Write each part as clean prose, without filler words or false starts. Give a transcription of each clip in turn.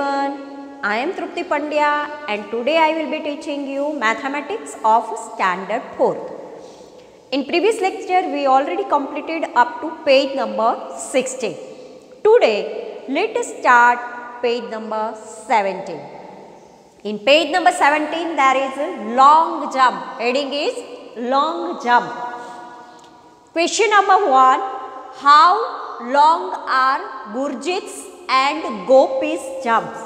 everyone, I am Trupti Pandya and today I will be teaching you mathematics of standard 4th. In previous lecture we already completed up to page number 16. Today let us start page number 17. In page number 17 there is a long jump. Heading is long jump. Question number 1. How long are Gurjit's and Gopi's jumps?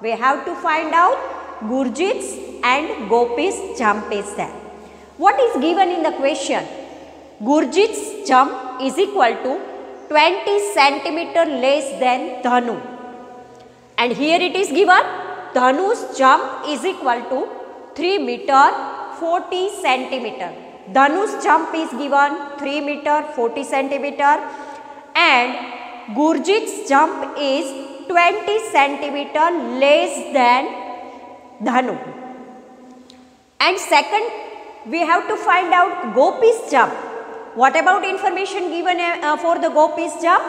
We have to find out Gurjit's and Gopi's jump is there. What is given in the question? Gurjit's jump is equal to 20 centimeter less than Dhanu. And here it is given Dhanu's jump is equal to 3 meter 40 centimeter. Dhanu's jump is given 3 meter 40 centimeter and Gurjit's jump is 20 centimeter less than Dhanu. And second, we have to find out Gopi's jump. What about information given for the Gopi's jump?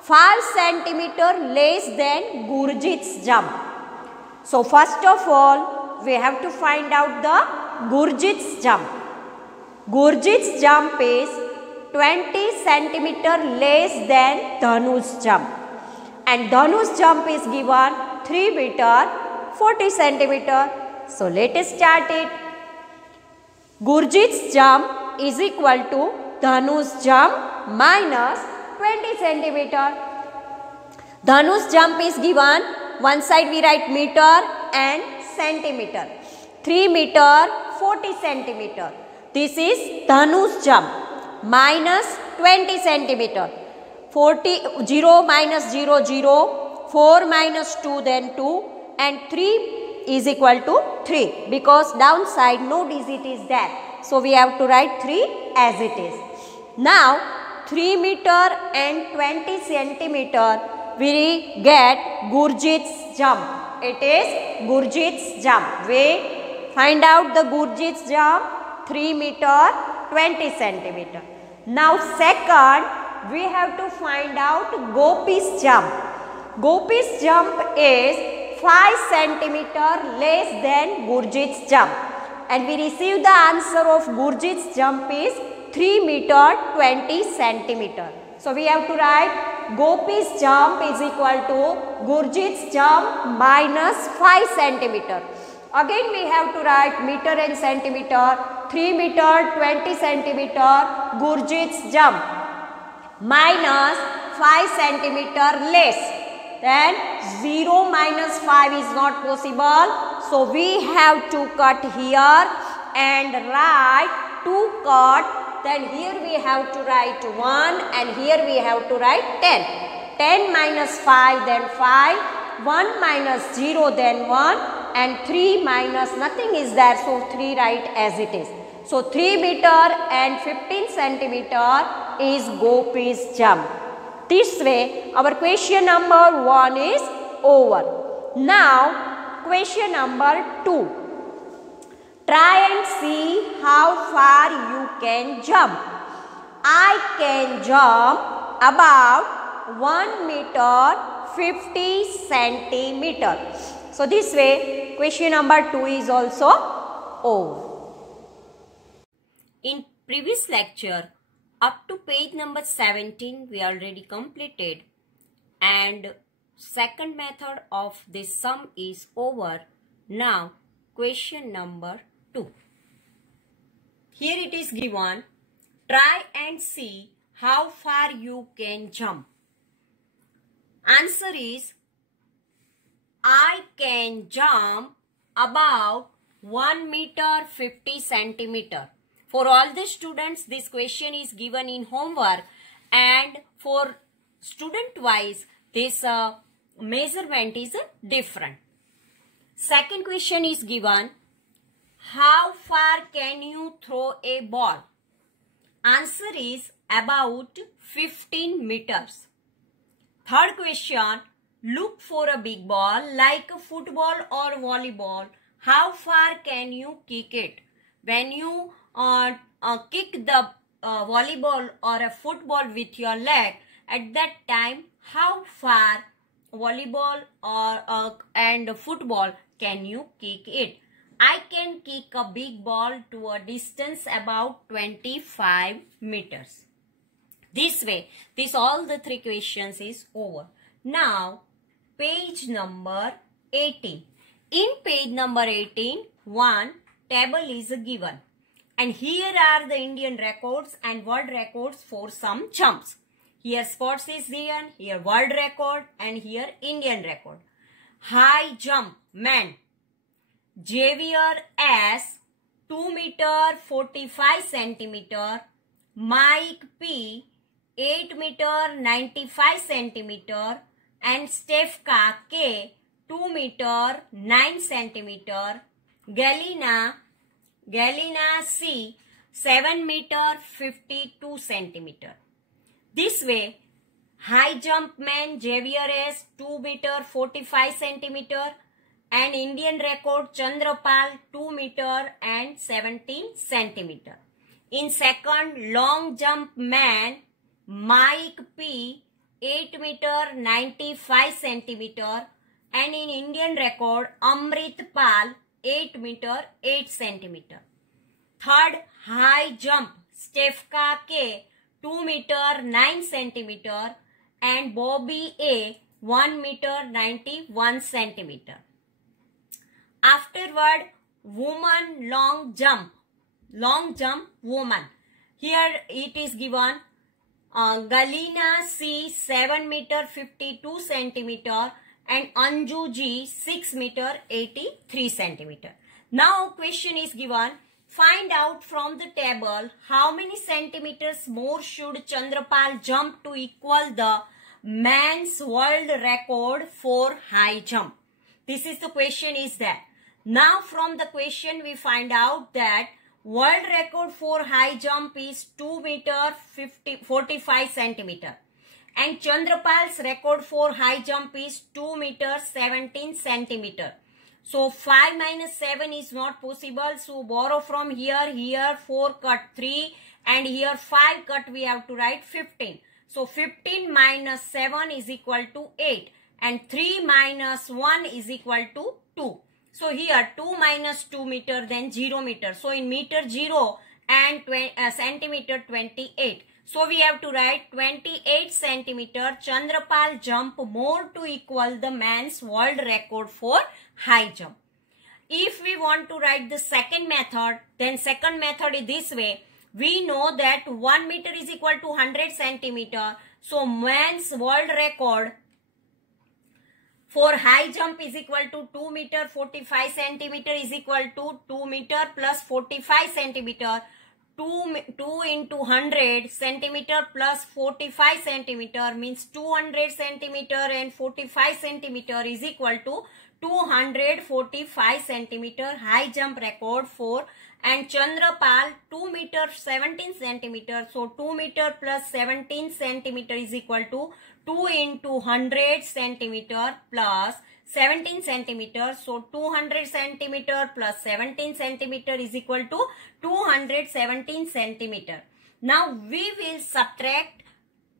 5 centimeter less than Gurjit's jump. So first of all, we have to find out the Gurjit's jump. Gurjit's jump is 20 centimeter less than Dhanu's jump. And Dhanu's jump is given 3 meter 40 centimeter. So let us start it. Gurjit's jump is equal to Dhanu's jump minus 20 centimeter. Dhanu's jump is given, one side we write meter and centimeter. 3 meter 40 centimeter. This is Dhanu's jump minus 20 centimeter. 0 minus 0, 0, 4 minus 2 then 2 and 3 is equal to 3 because downside no digit is there. So we have to write 3 as it is. Now 3 meter and 20 centimeter we get Gurjit's jump. It is Gurjit's jump. We find out the Gurjit's jump 3 meter 20 centimeter. Now second we have to find out Gopi's jump. Gopi's jump is 5 centimeter less than Gurjit's jump. And we receive the answer of Gurjit's jump is 3 meter 20 centimeter. So we have to write Gopi's jump is equal to Gurjit's jump minus 5 centimeter. Again we have to write meter and centimeter. 3 meter 20 centimeter Gurjit's jump minus 5 centimeter less. Then 0 minus 5 is not possible. So we have to cut here and write 2 cut. Then here we have to write 1 and here we have to write 10. 10 minus 5 then 5. 1 minus 0 then 1 and 3 minus nothing is there. So 3 write as it is. So 3 meter and 15 centimeter is Gopi's jump. This way our question number 1 is over. Now question number 2. Try and see how far you can jump. I can jump about 1 meter 50 centimeter. So this way question number 2 is also over. In previous lecture, up to page number 17 we already completed and second method of this sum is over. Now question number 2. Here it is given, try and see how far you can jump. Answer is, I can jump about 1 meter 50 centimeter. For all the students, this question is given in homework and for student wise, this measurement is different. Second question is given, how far can you throw a ball? Answer is about 15 meters. Third question, look for a big ball like a football or volleyball. How far can you kick it? When you kick the volleyball or a football with your leg, at that time how far volleyball or and football, can you kick it? I can kick a big ball to a distance about 25 meters. This way, all the three questions is over. Now, page number 18. In page number 18, one table is given. And here are the Indian records and world records for some jumps. Here sports is given, here world record and here Indian record. High jump man, Xavier S, 2 meter 45 centimeter, Mike P, 8 meter 95 centimeter, and Stefka K, 2 meter 9 centimeter, Galina C, 7 meter 52 centimeter. This way, high jump man Xavier S, 2 meter 45 centimeter, and Indian record Chandrapal, 2 meter and 17 centimeter. In second, long jump man Mike P, 8 meter 95 centimeter, and in Indian record Amrit Pal, 8 meter 8 centimeter. Third, high jump Stefka K, 2 meter 9 centimeter, and Bobby A, 1 meter 91 centimeter. Afterward, woman long jump woman. Here it is given Galina C, 7 meter 52 centimeter, and Anju G, 6 meter 83 centimeter. Now question is given, find out from the table how many centimeters more should Chandrapal jump to equal the man's world record for high jump. This is the question is there. Now from the question we find out that world record for high jump is 2 meter 45 centimeter. And Chandrapal's record for high jump is 2 meter 17 centimeter. So 5 minus 7 is not possible. So borrow from here 4 cut 3 and here 5 cut we have to write 15. So 15 minus 7 is equal to 8 and 3 minus 1 is equal to 2. So here 2 minus 2 meter then 0 meter. So in meter 0 and centimeter 28. So we have to write 28 centimeter Chandrapal jump more to equal the man's world record for high jump. If we want to write the second method, then second method is this way. We know that 1 meter is equal to 100 centimeter. So man's world record for high jump is equal to 2 meter 45 centimeter is equal to 2 meter plus 45 centimeter. 2 into 100 centimeter plus 45 centimeter means 200 centimeter and 45 centimeter is equal to 245 centimeter high jump record for, and Chandrapal 2 meter 17 centimeter. So 2 meter plus 17 centimeter is equal to 2 into 100 centimeter plus 17 centimeter. So 200 centimeter plus 17 centimeter is equal to 217 centimeter. Now we will subtract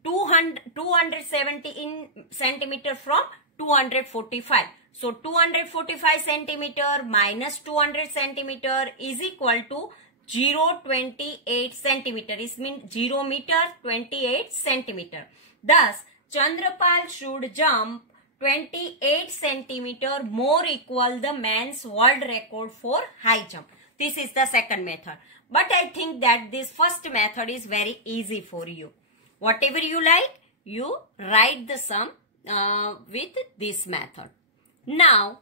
217 centimeter from 245. So 245 centimeter minus 200 centimeter is equal to 0.28 centimeter. It means 0 meter 28 centimeter. Thus Chandrapal should jump 28 centimeter more equal the man's world record for high jump. This is the second method. But I think that this first method is very easy for you. Whatever you like, you write the sum with this method. Now,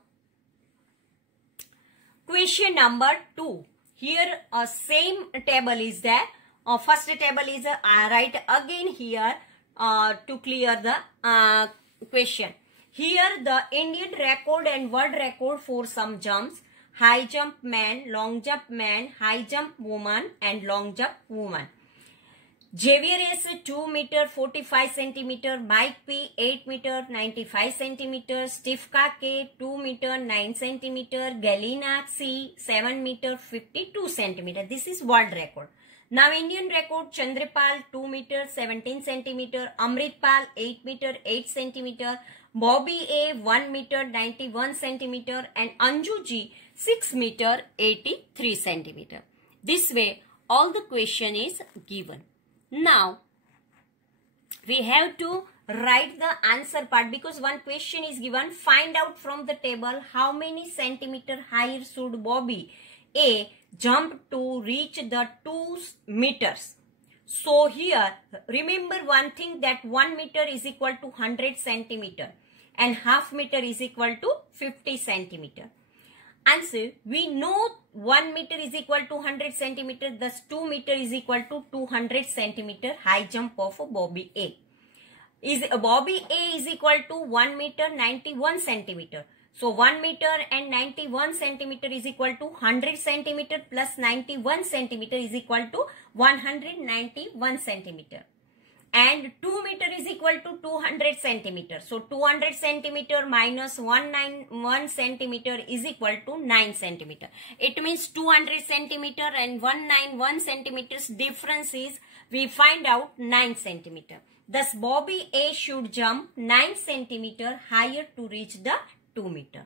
question number 2. Here a same table is there. First table is I write again here to clear the question. Here the Indian record and world record for some jumps. High jump man, long jump man, high jump woman and long jump woman. Xavier S 2 meter 45 centimeter, Mike P 8 meter 95 centimeter, Stefka K 2 meter 9 centimeter, Galina C 7 meter 52 centimeter. This is world record. Now Indian record Chandrapal 2 meter 17 centimeter, Amrit Pal 8 meter 8 centimeter, Bobby A 1 meter 91 centimeter and Anju G 6 meter 83 centimeter. This way all the question is given. Now we have to write the answer part because one question is given. Find out from the table how many centimeter higher should Bobby A jump to reach the 2 meters. So here remember one thing, that 1 meter is equal to 100 centimeter and half meter is equal to 50 centimeter. Answer, we know 1 meter is equal to 100 centimeter, thus 2 meter is equal to 200 centimeter high jump of Bobby A. Bobby A is equal to 1 meter 91 centimeter. So 1 meter and 91 centimeter is equal to 100 centimeter plus 91 centimeter is equal to 191 centimeter. And 2 meter is equal to 200 centimeter. So 200 centimeter minus 191 centimeter is equal to 9 centimeter. It means 200 centimeter and 191 centimeters difference is, we find out 9 centimeter. Thus Bobby A should jump 9 centimeter higher to reach the 2 meter.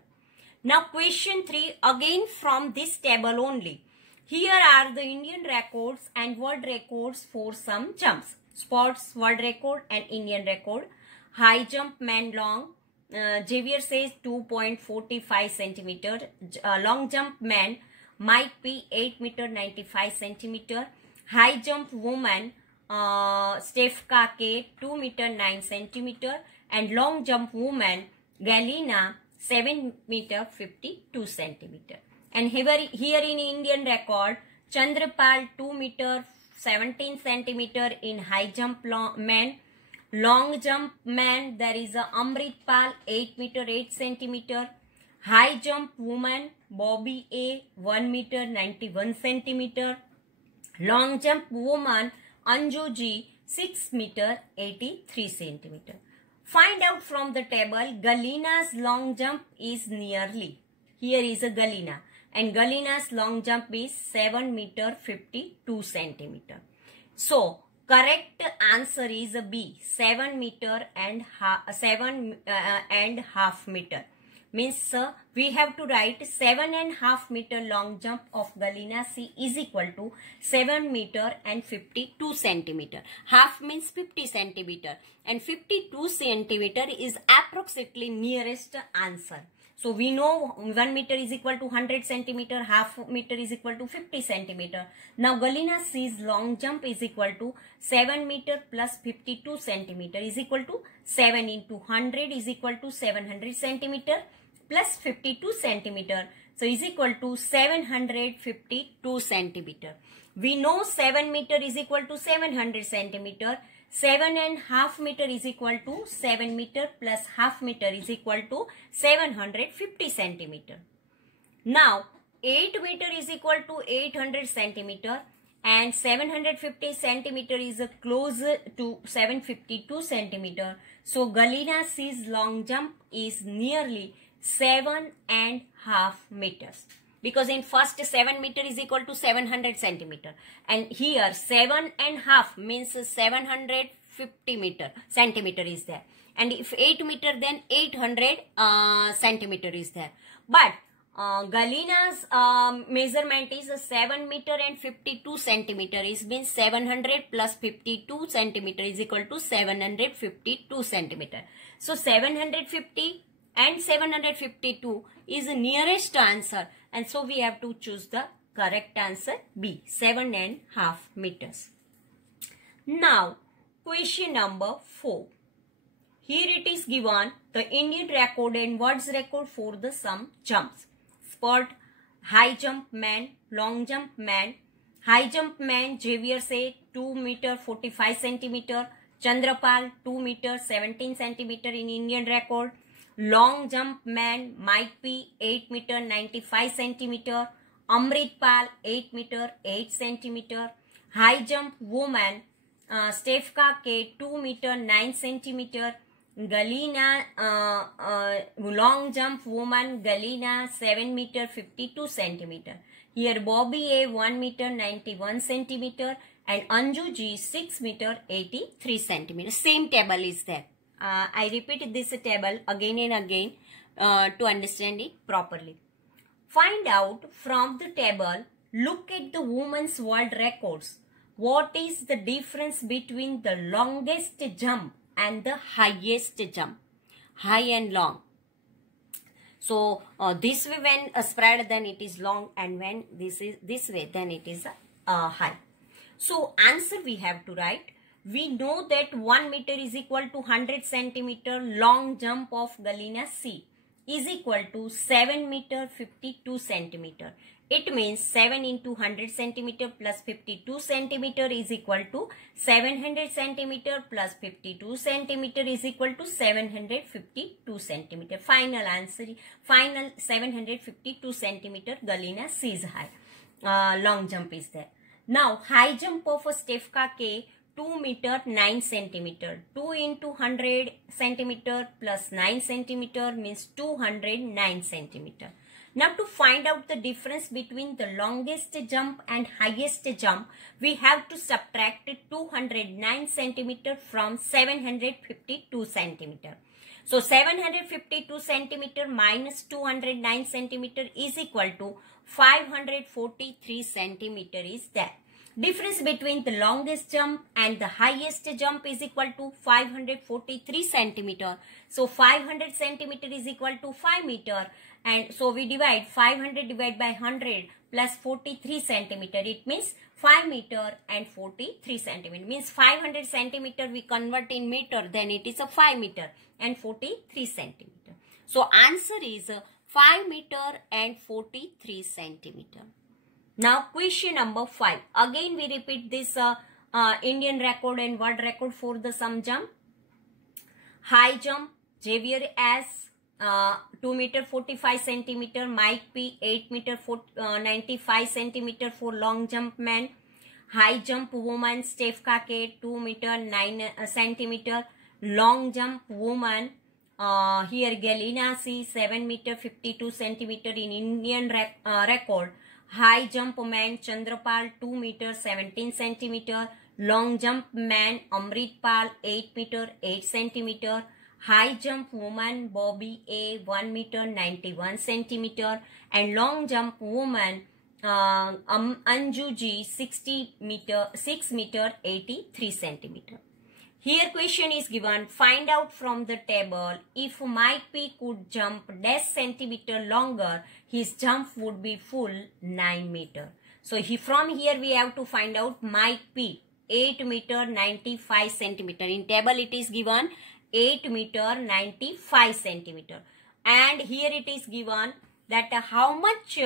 Now question 3 again from this table only. Here are the Indian records and world records for some jumps. Sports world record and Indian record. High jump man long, Xavier says 2.45 centimeter. Long jump man Mike P 8 meter 95 centimeter. High jump woman Stefka K 2 meter 9 centimeter. And long jump woman Galina 7 meter 52 centimeter. And here in Indian record, Chandrapal 2 meter 17 centimeter in high jump man. Long jump man, there is a Amrit Pal 8 meter 8 centimeter. High jump woman Bobby A 1 meter 91 centimeter. Long jump woman Anju G 6 meter 83 centimeter. Find out from the table Galina's long jump is nearly. Here is a Galina. And Galina's long jump is 7 meter 52 centimeter. So correct answer is B, 7 meter and half meter. Means we have to write 7.5 meter long jump of Galina C is equal to 7 meter and 52 centimeter. Half means 50 centimeter and 52 centimeter is approximately nearest answer. So we know 1 meter is equal to 100 centimeter, half meter is equal to 50 centimeter. Now Galina C's long jump is equal to 7 meter plus 52 centimeter is equal to 7 into 100 is equal to 700 centimeter plus 52 centimeter. So is equal to 752 centimeter. We know 7 meter is equal to 700 centimeter. 7.5 meter is equal to 7 meter plus half meter is equal to 750 centimeter. Now 8 meter is equal to 800 centimeter and 750 centimeter is close to 752 centimeter. So Galina C's long jump is nearly 7.5 meters. Because in first 7 meter is equal to 700 centimeter and here 7.5 means 750 centimeter is there, and if 8 meter then 800 centimeter is there. But Galina's measurement is 7 meter and 52 centimeter is means 700 plus 52 centimeter is equal to 752 centimeter. So 750 and 752 is the nearest answer, and so we have to choose the correct answer B, 7.5 meters. Now question number 4. Here it is given the Indian record and world's record for the some jumps. Sport, high jump man, long jump man. High jump man Xavier say 2 meter 45 centimeter. Chandrapal 2 meter 17 centimeter in Indian record. Long jump man Mike P 8 meter 95 centimeter. Amrit Pal 8 meter 8 centimeter. High jump woman Stefka K 2 meter 9 centimeter. Galina long jump woman Galina 7 meter 52 centimeter. Here Bobby A 1 meter 91 centimeter and Anju G 6 meter 83 centimeter. Same table is there. I repeat this table again and again to understand it properly. Find out from the table, look at the women's world records. What is the difference between the longest jump and the highest jump? High and long. So this way when spread, then it is long, and when this is this way, then it is high. So answer we have to write. We know that 1 meter is equal to 100 centimeter. Long jump of Galina C is equal to 7 meter 52 centimeter. It means 7 into 100 centimeter plus 52 centimeter is equal to 700 centimeter plus 52 centimeter is equal to 752 centimeter. Final answer, final 752 centimeter Galina C is high. Long jump is there. Now high jump of Stefka K, 2 meter 9 centimeter. 2 into 100 centimeter plus 9 centimeter means 209 centimeter. Now to find out the difference between the longest jump and highest jump, we have to subtract 209 centimeter from 752 centimeter. So 752 centimeter minus 209 centimeter is equal to 543 centimeter is there. Difference between the longest jump and the highest jump is equal to 543 centimeter. So 500 centimeter is equal to 5 meter, and so we divide 500 divided by 100 plus 43 centimeter. It means 5 meter and 43 centimeter. Means 500 centimeter we convert in meter, then it is a 5 meter and 43 centimeter. So answer is 5 meter and 43 centimeter. Now question number 5. Again we repeat this Indian record and world record for the some jump. High jump, Xavier S 2 meter 45 centimeter, Mike P 8 meter 95 centimeter for long jump man. High jump woman Stefka K 2 meter 9 centimeter. Long jump woman here Galina C 7 meter 52 centimeter in Indian record. High jump man Chandrapal 2 meter 17 centimeter. Long jump man Amrit Pal 8 meter 8 centimeter. High jump woman Bobby A 1 meter 91 centimeter. And long jump woman Anju G 6 meter 83 centimeter. Here question is given, find out from the table, if Mike P could jump dash centimeter longer, his jump would be full 9 meter. So from here we have to find out Mike P 8 meter 95 centimeter. In table it is given 8 meter 95 centimeter. And here it is given that how much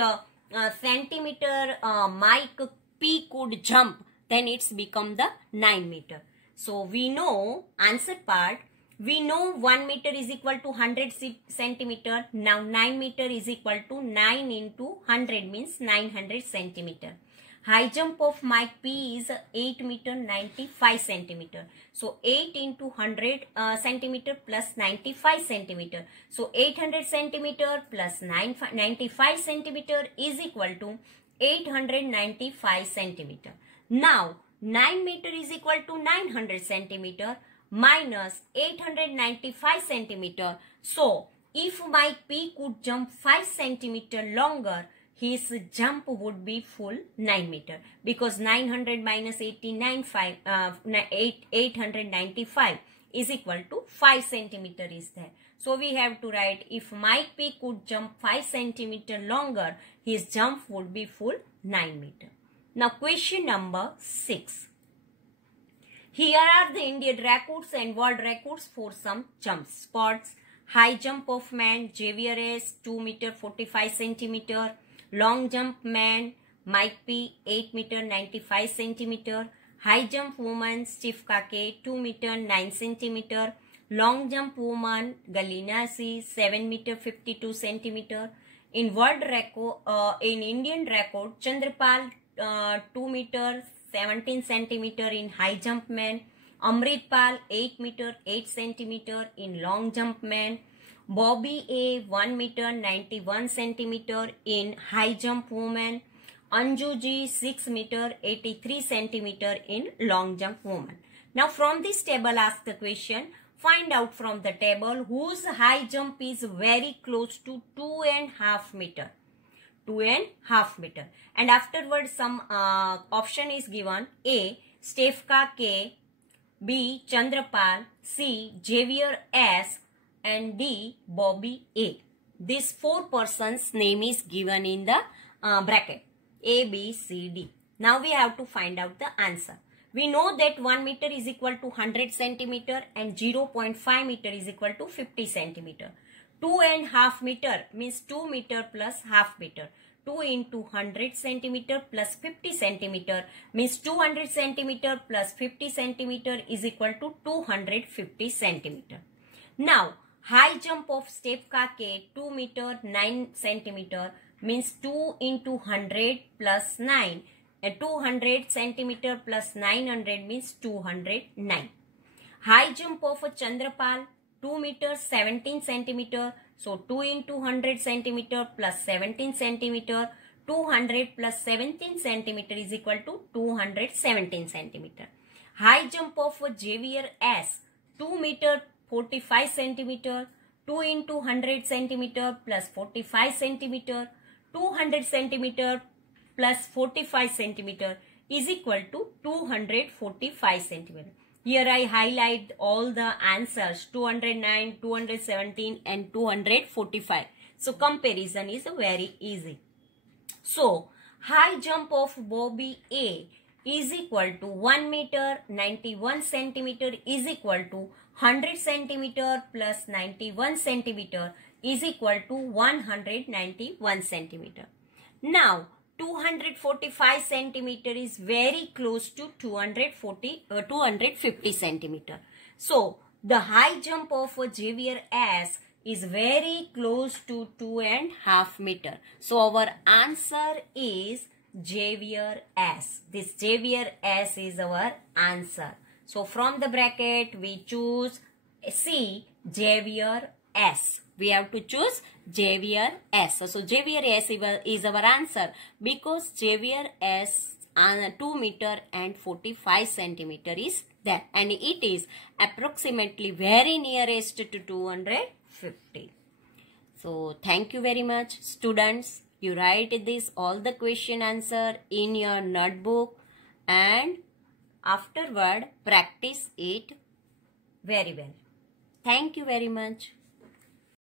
centimeter Mike P could jump, then it's become the 9 meter. So we know answer part, we know 1 meter is equal to 100 centimeter. Now 9 meter is equal to 9 into 100 means 900 centimeter. High jump of Mike P is 8 meter 95 centimeter. So 8 into 100 centimeter plus 95 centimeter. So 800 centimeter plus 95 centimeter is equal to 895 centimeter. Now 9 meter is equal to 900 centimeter minus 895 centimeter. So, if Mike P could jump 5 centimeter longer, his jump would be full 9 meter. Because 900 minus 895 is equal to 5 centimeter is there. So, we have to write, if Mike P could jump 5 centimeter longer, his jump would be full 9 meter. Now question number 6. Here are the Indian records and world records for some jump spots. High jump of man Xavier S 2 meter 45 centimeter. Long jump man Mike P 8 meter 95 centimeter. High jump woman Stefka K 2 meter 9 centimeter. Long jump woman Galina C 7 meter 52 centimeter. In world record, in Indian record, Chandrapal 2 meter 17 centimeter in high jump man. Amrit Pal 8 meter 8 centimeter in long jump man. Bobby A 1 meter 91 centimeter in high jump woman. Anju G 6 meter 83 centimeter in long jump woman. Now from this table ask the question, Find out from the table whose high jump is very close to 2.5 meter. 2.5 meter. And afterwards some option is given. A. Stefka K, B. Chandrapal, C. Xavier S, and D. Bobby A. These 4 persons' name is given in the bracket. A, B, C, D. Now we have to find out the answer. We know that 1 meter is equal to 100 centimeter and 0.5 meter is equal to 50 centimeter. 2.5 meter means 2 meter plus half meter. 2 into 100 centimeter plus 50 centimeter means 200 centimeter plus 50 centimeter is equal to 250 centimeter. Now, high jump of Stefka K 2 meter 9 centimeter means 2 into 100 plus 9. 200 centimeter plus 900 means 209. High jump of Chandrapal 2 meter 17 centimeter. So 2 into 100 centimeter plus 17 centimeter. 200 plus 17 centimeter is equal to 217 centimeter. High jump of Xavier S 2 meter 45 centimeter. 2 into 100 centimeter plus 45 centimeter. 200 centimeter plus 45 centimeter is equal to 245 centimeter. Here I highlight all the answers 209, 217 and 245. So comparison is very easy. So high jump of Bobby A is equal to 1 meter 91 centimeter is equal to 100 centimeter plus 91 centimeter is equal to 191 centimeter. Now 245 centimeter is very close to 250 centimeter. So the high jump of Xavier S is very close to 2.5 meter. So our answer is Xavier S. This Xavier S is our answer. So from the bracket we choose C, Xavier S. We have to choose Xavier S. So Xavier S is our answer because Xavier S 2 meter and 45 centimeter is there and it is approximately very nearest to 250. So thank you very much students. You write this all the question answer in your notebook and afterward practice it very well. Thank you very much.